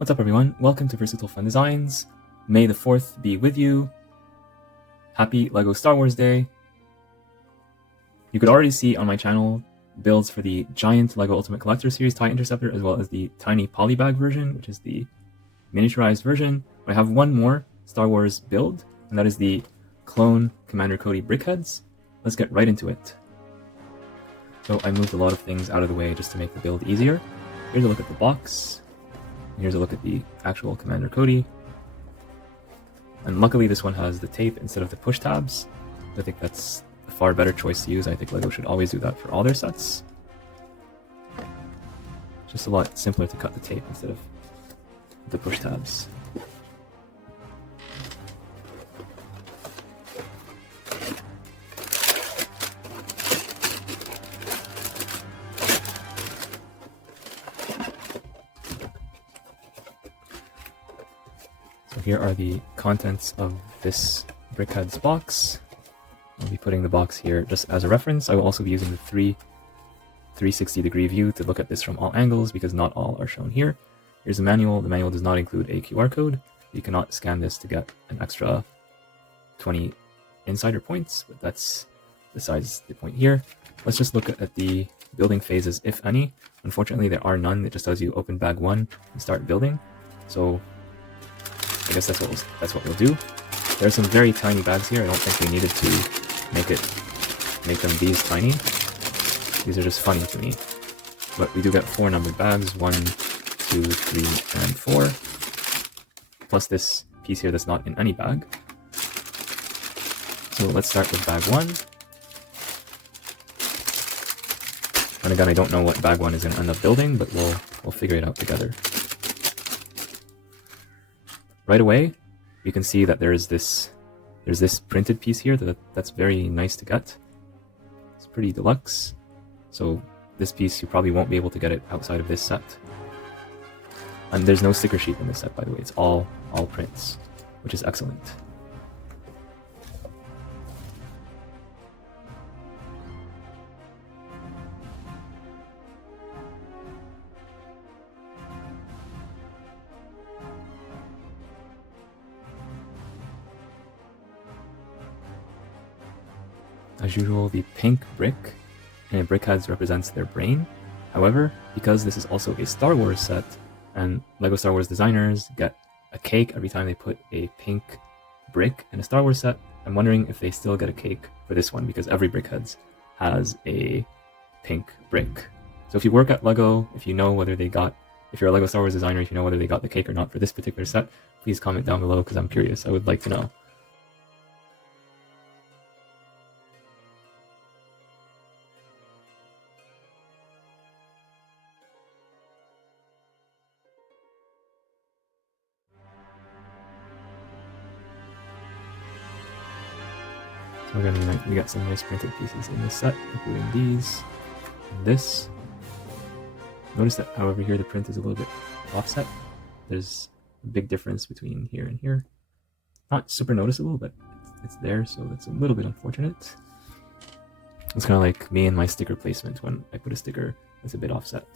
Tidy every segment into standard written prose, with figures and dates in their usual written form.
What's up everyone, welcome to Versatile Fun Designs. May the 4th be with you. Happy LEGO Star Wars Day. You could already see on my channel builds for the giant LEGO Ultimate Collector Series TIE Interceptor, as well as the tiny polybag version, which is the miniaturized version. I have one more Star Wars build, and that is the clone Commander Cody BrickHeadz. Let's get right into it. So I moved a lot of things out of the way just to make the build easier. Here's a look at the box. Here's a look at the actual Commander Cody. And luckily this one has the tape instead of the push tabs. I think that's a far better choice to use. I think LEGO should always do that for all their sets. Just a lot simpler to cut the tape instead of the push tabs. So here are the contents of this BrickHeadz box. I'll be putting the box here just as a reference. I will also be using the 360-degree view to look at this from all angles because not all are shown here. Here's the manual. The manual does not include a QR code. You cannot scan this to get an extra 20 insider points, but that's besides the point here. Let's just look at the building phases, if any. Unfortunately, there are none. It just tells you open bag 1 and start building. So I guess that's what we'll do. There are some very tiny bags here. I don't think we needed to make them these tiny. These are just funny to me. But we do get 4 numbered bags, 1, 2, 3, and 4. Plus this piece here that's not in any bag. So let's start with bag 1. And again, I don't know what bag 1 is going to end up building, but we'll figure it out together. Right away, you can see that there's this printed piece here that's very nice to get. It's pretty deluxe. So this piece, you probably won't be able to get it outside of this set. And there's no sticker sheet in this set, by the way. It's all prints, which is excellent. As usual, the pink brick in BrickHeadz represents their brain. However, because this is also a Star Wars set, and LEGO Star Wars designers get a cake every time they put a pink brick in a Star Wars set, I'm wondering if they still get a cake for this one, because every BrickHeadz has a pink brick. So if you work at LEGO, if you're a LEGO Star Wars designer, if you know whether they got the cake or not for this particular set, please comment down below because I'm curious. I would like to know. So again, we got some nice printed pieces in this set, including these and this. Notice that, however, here the print is a little bit offset. There's a big difference between here and here. Not super noticeable, but it's there, so that's a little bit unfortunate. It's kind of like me and my sticker placement when I put a sticker that's a bit offset.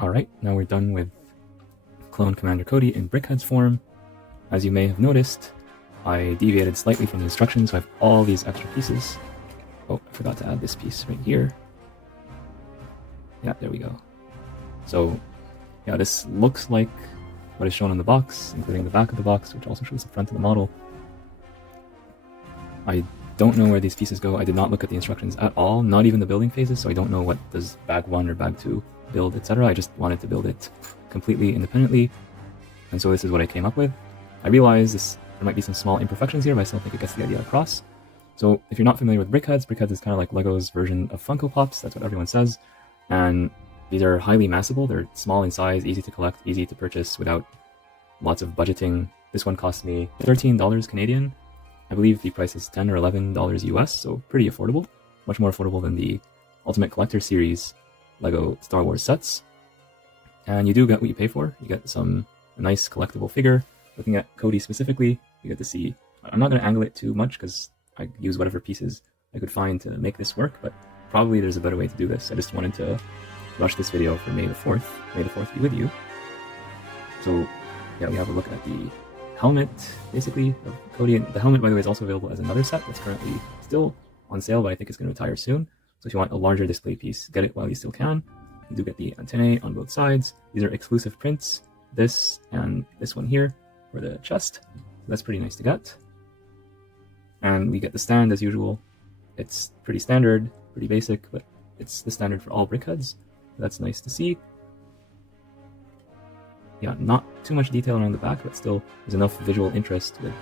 Alright, now we're done with Clone Commander Cody in BrickHeadz form. As you may have noticed, I deviated slightly from the instructions, so I have all these extra pieces. Oh, I forgot to add this piece right here. Yeah, there we go. So, yeah, this looks like what is shown in the box, including the back of the box, which also shows the front of the model. I don't know where these pieces go. I did not look at the instructions at all, not even the building phases, so I don't know what does bag 1 or bag 2 build, etc. I just wanted to build it completely independently, and so this is what I came up with. I realize there might be some small imperfections here, but I still think it gets the idea across. So if you're not familiar with BrickHeadz, BrickHeadz is kind of like Lego's version of Funko Pops, that's what everyone says, and these are highly massable. They're small in size, easy to collect, easy to purchase without lots of budgeting. This one cost me $13 Canadian. I believe the price is $10 or $11 US, so pretty affordable. Much more affordable than the Ultimate Collector Series Lego Star Wars sets. And you do get what you pay for. You get a nice collectible figure. Looking at Cody specifically, you get to see... I'm not going to angle it too much because I use whatever pieces I could find to make this work, but probably there's a better way to do this. I just wanted to rush this video for May the 4th. May the 4th be with you. So yeah, we have a look at the helmet, basically, of Cody. And the helmet, by the way, is also available as another set that's currently still on sale, but I think it's going to retire soon. So if you want a larger display piece, get it while you still can. You do get the antennae on both sides. These are exclusive prints, this and this one here for the chest. So that's pretty nice to get. And we get the stand as usual. It's pretty standard, pretty basic, but it's the standard for all BrickHeadz. That's nice to see. Yeah, not too much detail around the back, but still there's enough visual interest with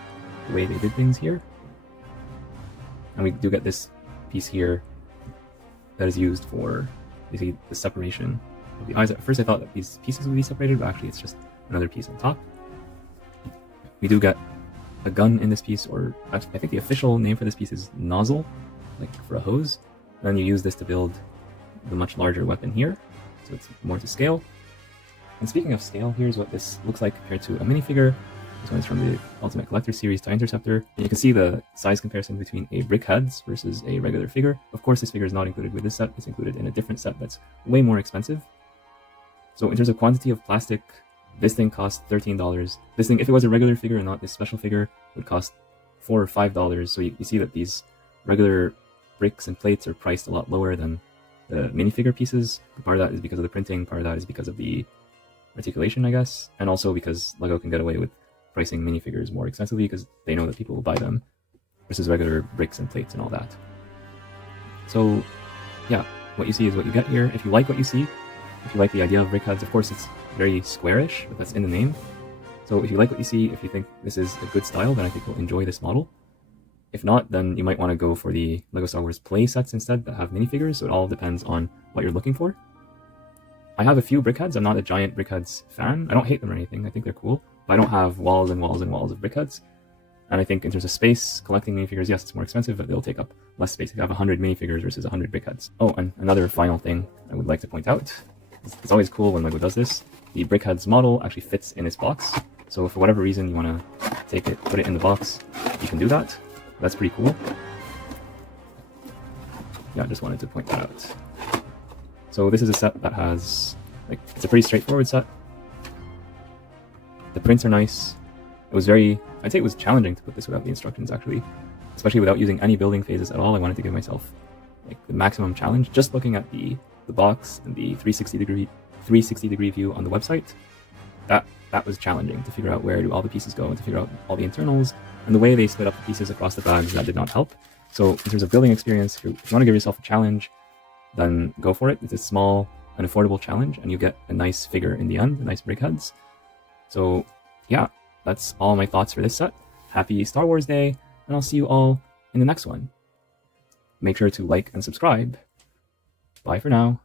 the way they did things here. And we do get this piece here that is used for basically the separation of the eyes. At first I thought that these pieces would be separated, but actually it's just another piece on top. We do get a gun in this piece, or I think the official name for this piece is nozzle, like for a hose. And then you use this to build the much larger weapon here, so it's more to scale. And speaking of scale, here's what this looks like compared to a minifigure. This one is from the Ultimate Collector Series TIE Interceptor. And you can see the size comparison between a BrickHeadz versus a regular figure. Of course, this figure is not included with this set. It's included in a different set that's way more expensive. So in terms of quantity of plastic, this thing costs $13. This thing, if it was a regular figure and not this special figure, would cost $4 or $5. So you see that these regular bricks and plates are priced a lot lower than the minifigure pieces. Part of that is because of the printing, part of that is because of the articulation, I guess, and also because Lego can get away with pricing minifigures more expensively because they know that people will buy them versus regular bricks and plates and all that. So yeah, what you see is what you get here. If you like what you see, if you like the idea of BrickHeadz, of course it's very squarish, but that's in the name. So if you like what you see, if you think this is a good style, then I think you'll enjoy this model. If not, then you might want to go for the Lego Star Wars play sets instead that have minifigures, so it all depends on what you're looking for. I have a few BrickHeadz. I'm not a giant BrickHeadz fan. I don't hate them or anything. I think they're cool. But I don't have walls and walls and walls of BrickHeadz. And I think in terms of space, collecting minifigures, yes, it's more expensive, but they'll take up less space if you have 100 minifigures versus 100 BrickHeadz. Oh, and another final thing I would like to point out. It's always cool when Lego does this. The BrickHeadz model actually fits in its box. So if for whatever reason you want to take it, put it in the box, you can do that. That's pretty cool. Yeah, I just wanted to point that out. So this is a set that has, like, it's a pretty straightforward set. The prints are nice. It was I'd say it was challenging to put this without the instructions, actually. Especially without using any building phases at all. I wanted to give myself, like, the maximum challenge. Just looking at the box and the 360 degree view on the website, that was challenging to figure out where do all the pieces go and to figure out all the internals. And the way they split up the pieces across the bags, that did not help. So in terms of building experience, if you want to give yourself a challenge, then go for it. It's a small and affordable challenge, and you get a nice figure in the end, a nice BrickHeadz. So yeah, that's all my thoughts for this set. Happy Star Wars Day, and I'll see you all in the next one. Make sure to like and subscribe. Bye for now.